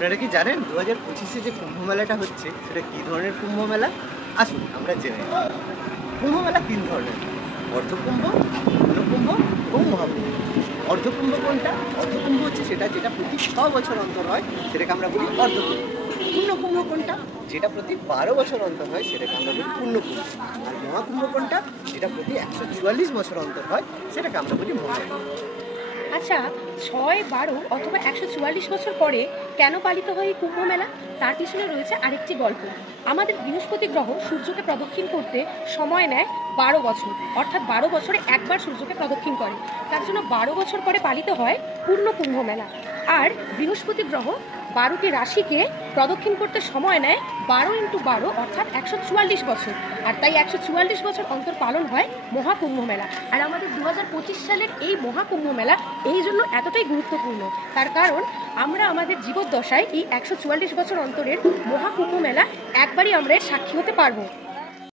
আপনারা কি জানেন 2025-এ যে কুম্ভ মেলাটা হচ্ছে সেটা কী ধরনের কুম্ভ মেলা? আসুন আমরা জেনে নিই। কুম্ভ মেলা 3 ধরনের: অর্ধকুম্ভ, পূর্ণকুম্ভ এবং মহাকুম্ভ। অর্ধকুম্ভ কোনটা? অর্ধকুম্ভ হচ্ছে সেটা যেটা প্রতি 6 বছর অন্তর হয়, সেটাকে আমরা বলি অর্ধকুম্ভ। পূর্ণকুম্ভ কোনটা? যেটা প্রতি 12 বছর অন্তর হয়, সেটাকে আমরা বলি পূর্ণকুম্ভ। আর মহাকুম্ভ কোনটা? যেটা প্রতি 144 বছর অন্তর হয়, সেটাকে আমরা বলি মহাকুম্ভ। আচ্ছা, 6, 12 অথবা 144 বছর পরে কেন পালিত হয় এই কুম্ভ মেলা? তার পিছনে রয়েছে আরেকটি গল্প। আমাদের বৃহস্পতি গ্রহ সূর্যকে প্রদক্ষিণ করতে সময় নেয় 12 বছর, অর্থাৎ 12 বছরে একবার সূর্যকে প্রদক্ষিণ করে। তার জন্য 12 বছর পরে পালিত হয় পূর্ণ কুম্ভ মেলা। আর বৃহস্পতি গ্রহ 12টি রাশিকে প্রদক্ষিণ করতে সময় নেয় 12 × 12 অর্থাৎ 144 বছর। আর তাই 144 বছর অন্তর পালন হয় মহাকুম্ভ মেলা। আর আমাদের 2025 সালের এই মহাকুম্ভ মেলা এই জন্য এতটাই গুরুত্বপূর্ণ, তার কারণ আমরা আমাদের জীবদ্দশায় এই 144 বছর অন্তরের মহাকুম্ভ মেলা একবারই আমরা এর সাক্ষী হতে পারবো।